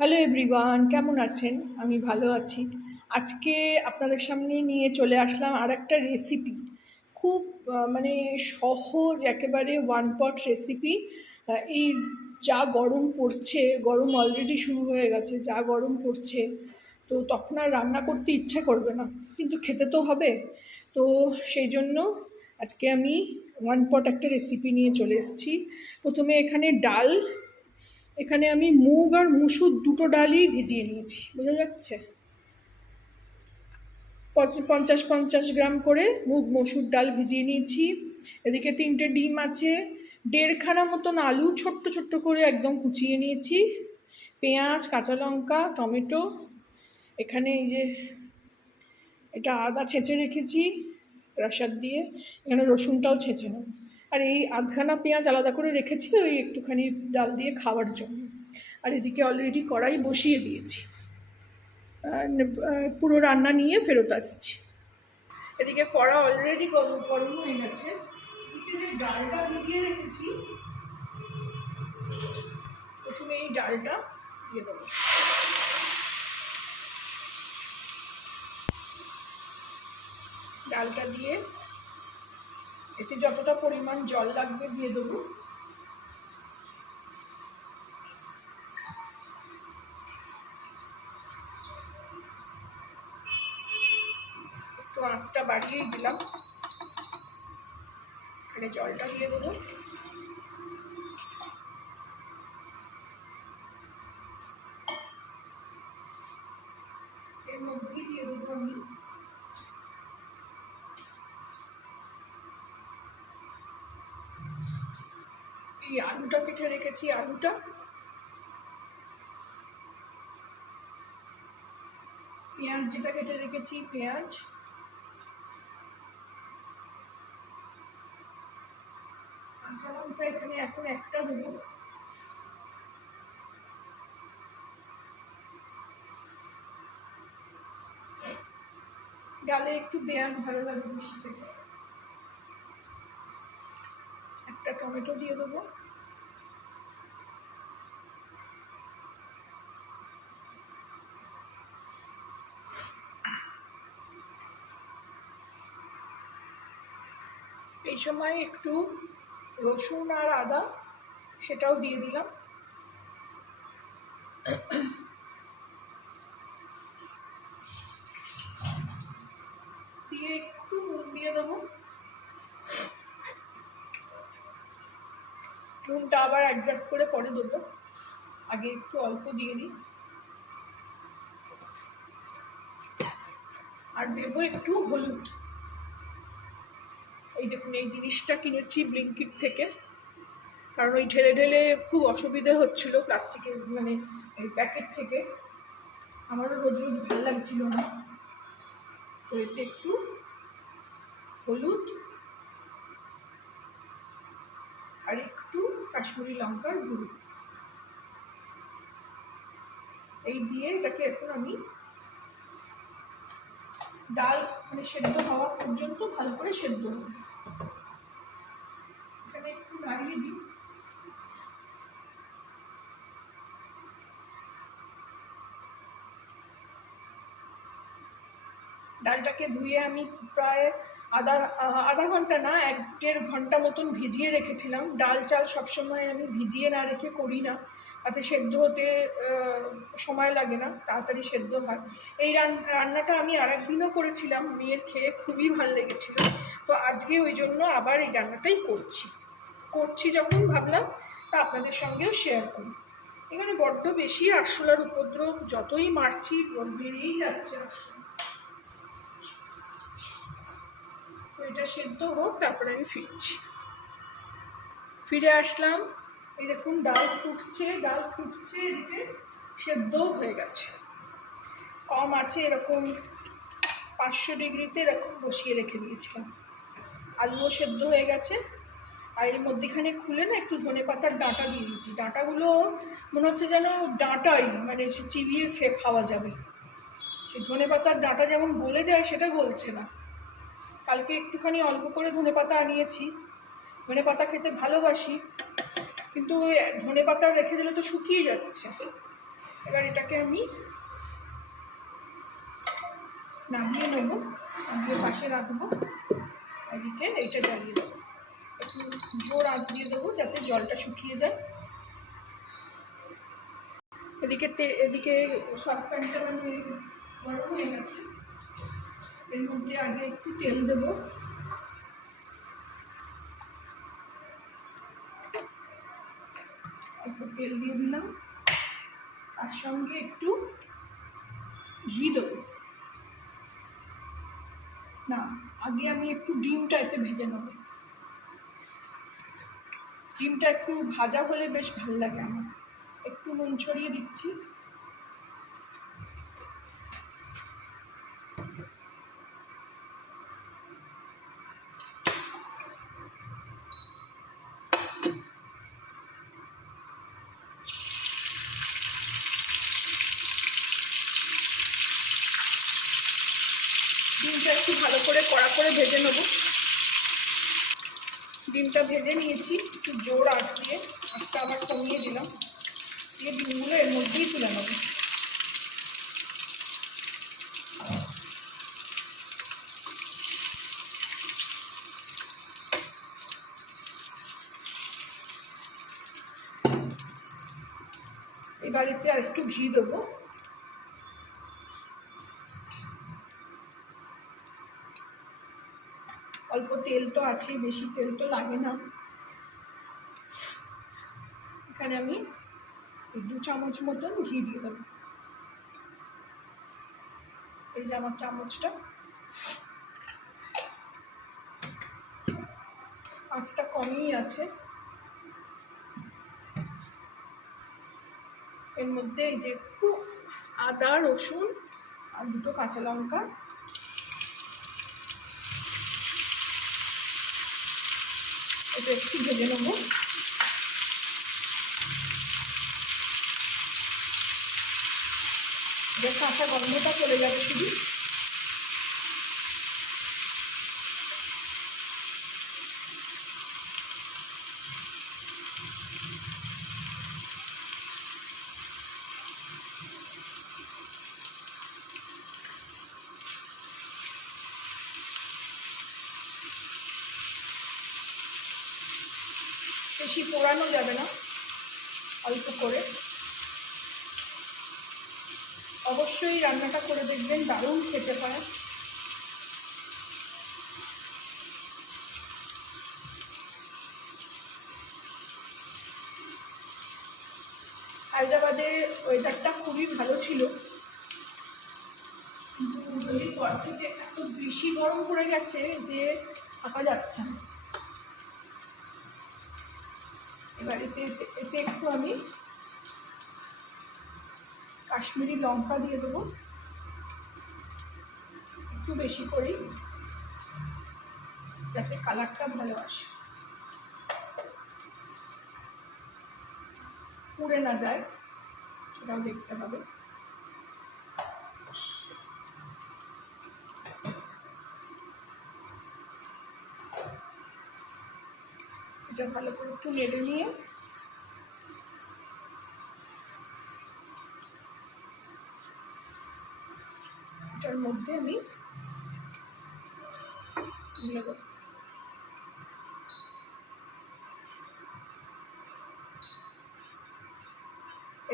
Hello everyone, কেমন আছেন? আমি ভালো আছি। আজকে আপনাদের সামনে নিয়ে চলে আসলাম আরেকটা রেসিপি। খুব মানে সহজ একেবারে ওয়ান পট রেসিপি। এই যা গরম পড়ছে, গরম অলরেডি শুরু হয়ে গেছে, যা গরম পড়ছে তো তখন আর রান্না করতে ইচ্ছে করবে না, কিন্তু খেতে তো হবে। তো সেই জন্য আজকে আমি ওয়ান পট একটা রেসিপি নিয়ে চলে এসেছি। প্রথমে এখানে আমি মুগ আর মুসুর দুটো ডালই ভিজিয়ে নিয়েছি, বোঝা যাচ্ছে। 50-50 গ্রাম করে মুগ মসুর ডাল ভিজিয়ে নিয়েছি। এদিকে 3টে ডিম আছে, 1.5খানা মতন আলু ছোট্ট ছোট্ট করে একদম কুচিয়ে নিয়েছি, পেঁয়াজ, কাঁচা লঙ্কা, টমেটো। এখানে এই যে এটা আদা ছেঁচে রেখেছি রসার দিয়ে, এখানে রসুনটাও ছেঁচে নেব। আর এই আধখানা পেঁয়াজ আলাদা করে রেখেছি ওই একটুখানি ডাল দিয়ে খাওয়ার জন্য। আর এদিকে অলরেডি কড়াই বসিয়ে দিয়েছি, পুরো রান্না নিয়ে ফেরত আসছি। এদিকে কড়া অলরেডি গরম হয়ে গেছে। এদিকে যে ডালটা ভিজিয়ে রেখেছি, প্রথমে এই ডালটা দিয়ে দেবো। ডালটা দিয়ে এতে যতটা পরিমাণ জল লাগবে দিয়ে দেবো। একটু আঁচটা বাড়িয়েই দিলাম। এখানে জলটা দিয়ে দেবো। এর মধ্যেই দিয়ে দেবো আমি এই আলুটা কেটে রেখেছি, আলুটা, পেঁয়াজ যেটা কেটে রেখেছি পেঁয়াজ, কাঁচা লঙ্কা এখানে এখন একটা দেবো। ডালে একটু পেঁয়াজ ভালো লাগে বেশি থেকে। একটা টমেটো দিয়ে দেবো। এই সময় একটু রসুন আর আদা সেটাও দিয়ে দিলাম। দিয়ে একটু নুন দিয়ে দেবো। নুনটা আবার অ্যাডজাস্ট করে পরে দেবো, আগে একটু অল্প দিয়ে দিই। আর দেবো একটু হলুদ। এই দেখুন, এই জিনিসটা কিনেছি ব্লিঙ্কিট থেকে, কারণ ওই ঢেলে ঢেলে খুব অসুবিধে হচ্ছিল প্লাস্টিকের মানে এই প্যাকেট থেকে। আমারও রোজ রোজ ভালো লাগছিল না, তো এতে একটু হলুদ আর একটু কাশ্মীরি লঙ্কার গুঁড়ো এই দিয়ে এটাকে এখন আমি ডাল মানে সেদ্ধ হওয়া পর্যন্ত ভালো করে সেদ্ধ হবে। এখানে একটু নাড়িয়ে দিই। ডালটাকে ধুয়ে আমি প্রায় আধা ঘন্টা না, 1-1.5 ঘন্টা মতন ভিজিয়ে রেখেছিলাম। ডাল চাল সবসময় আমি ভিজিয়ে না রেখে করি না, তাতে সেদ্ধ হতে সময় লাগে না, তাড়াতাড়ি সেদ্ধ হয়। এই রান্নাটা আমি আরেকদিনও করেছিলাম, মেয়ের খেয়ে খুবই ভালো লেগেছিল। তো আজকে ওই জন্য আবার এই রান্নাটাই করছি যখন ভাবলাম তা আপনাদের সঙ্গেও শেয়ার করি। এখানে বড্ড বেশি আরশোলার উপদ্রব, যতই মারছি বেরিয়েই যাচ্ছে আরশোলা। তো এটা সেদ্ধ হোক, তারপরে আমি ফিরে আসলাম। এই দেখুন ডাল ফুটছে, এদিকে সেদ্ধও হয়ে গেছে। কম আছে, এরকম 500 ডিগ্রিতে এরকম বসিয়ে রেখে দিয়েছিলাম। আলুও সেদ্ধ হয়ে গেছে। আর এর মধ্যেখানে খুলে না একটু ধনেপাতার ডাঁটা দিয়ে দিয়েছি। ডাঁটাগুলো মনে হচ্ছে যেন ডাঁটাই, মানে চিবিয়ে খাওয়া যাবে। সেই ধনেপাতার ডাঁটা যেমন গলে যায়, সেটা গলছে না। কালকে একটুখানি অল্প করে ধনেপাতা আনিয়েছি, ধনেপাতা খেতে ভালোবাসি, কিন্তু ধনেপাতা রেখে দিলে তো শুকিয়ে যাচ্ছে। এবার এটাকে আমি নামিয়ে নেবো, নামিয়ে পাশে রাখবো। এদিকে এইটা জ্বালিয়ে দেবো, একটু জোর আঁচ দিয়ে দেবো যাতে জলটা শুকিয়ে যায়। এদিকে সসপ্যানটা মানে গরম হয়ে গেছে। এর মধ্যে আগে একটু তেল দেবো, একটু তেল দিয়ে দিলাম, তার সঙ্গে একটু ঘি দেবো। না, আগে আমি একটু ডিমটা এতে ভেজে নেব। ডিমটা একটু ভাজা হলে বেশ ভালো লাগে আমার। একটু নুন ছড়িয়ে দিচ্ছি। ডিমটা একটু ভালো করে কড়া করে ভেজে নেব। ডিমটা ভেজে নিয়েছি, একটু জোর আঁচ দিয়ে, আঁচটা আবার কমিয়ে দিলাম, দিয়ে ডিমগুলো এর মধ্যেই তুলে নেব। এবার এতে আর একটু ঘি দেবো। অল্প তেল তো আছে, বেশি তেল তো লাগে না। এখানে আমি 2 চামচ মতন ঘি দিয়ে দেবো। এই যে আমার চামচটা। আঁচটা কমই আছে। এর মধ্যে এই যে একটু আদা, রসুন আর 2টো কাঁচা লঙ্কা এটা একটু ভেজে নেবো। এবার কাঁচা গন্ধটা চলে যাবে শুধু। বেশি পোড়ানো যাবে না, অল্প করে। অবশ্যই রান্নাটা করে দেখবেন, দারুণ খেতে পারে। হায়দ্রাবাদে ওয়েদারটা খুবই ভালো ছিল, কিন্তু হোলির পর থেকে এত বেশি গরম পড়ে গেছে যে থাকা যাচ্ছে না। এবার এতে একটু আমি কাশ্মীরি লঙ্কা দিয়ে দেবো, একটু বেশি করেই, যাতে কালারটা ভালো আসে, পুড়ে না যায় সেটাও দেখতে হবে। এটা ভালো করে একটু নেড়ে নিয়ে এটার মধ্যে আমি নেব।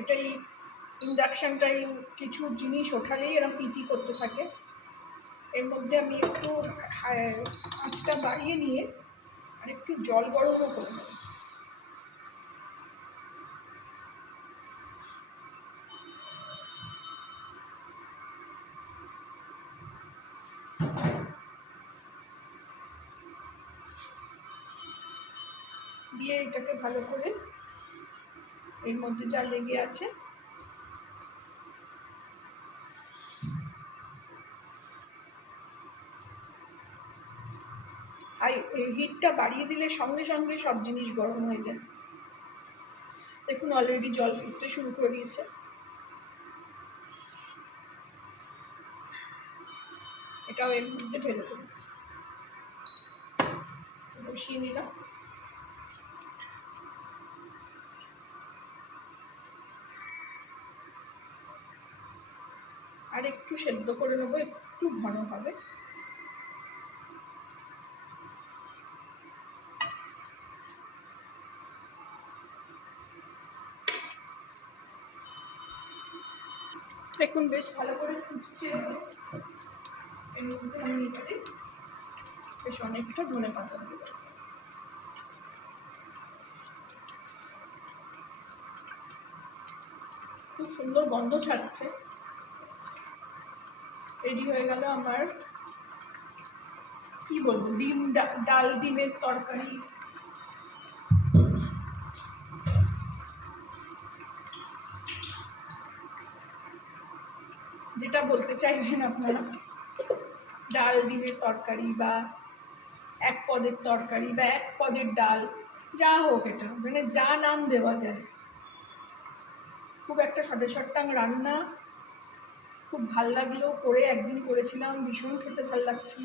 এটাই ইন্ডাকশানটাই কিছু জিনিস ওঠালেই এরকম পিপি করতে থাকে। এর মধ্যে আমি একটু আঁচটা বাড়িয়ে নিয়ে আর একটু জল গরমও করে নেব। দিয়ে এটাকে ভালো করে এর মধ্যে যা লেগে আছে আর হিটটা বাড়িয়ে দিলে সঙ্গে সঙ্গে সব জিনিস গরম হয়ে যায়। দেখুন অলরেডি জল ফুটতে শুরু করে দিয়েছে। এটাও এর মধ্যে ঢেলে দেবো, বসিয়ে নিলাম। আর একটু সেদ্ধ করে নেবো, একটু ঘন হবে। দেখুন বেশ ভালো করে ফুটছে। এর মধ্যে আমি এটাতে বেশ অনেকটা ধনে পাতা দেবো। খুব সুন্দর গন্ধ ছাড়ছে। রেডি হয়ে গেল আমার কি বলবো ডাল ডিমের তরকারি। যেটা বলতে চাইবেন আপনারা, ডাল ডিমের তরকারি বা এক পদের তরকারি বা এক পদের ডাল, যা হোক, এটা মানে যা নাম দেওয়া যায়। খুব একটা সটেসট্টাং রান্না, খুব ভাল লাগলো করে। একদিন করেছিলাম, ভীষণ খেতে ভাল লাগছিল।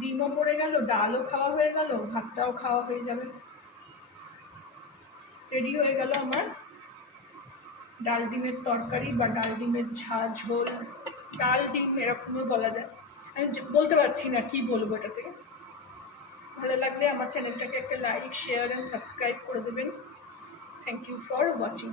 ডিমও পড়ে গেল, ডালও খাওয়া হয়ে গেল, ভাতটাও খাওয়া হয়ে যাবে। রেডি হয়ে গেল আমার ডাল ডিমের তরকারি বা ডাল ডিমের ঝোল। ডাল ডিম এরকমও বলা যায়, আমি বলতে পারছি না কি বলবো এটা থেকে। ভালো লাগলে আমার চ্যানেলটাকে একটা লাইক, শেয়ার অ্যান্ড সাবস্ক্রাইব করে দেবেন। Thank you for watching.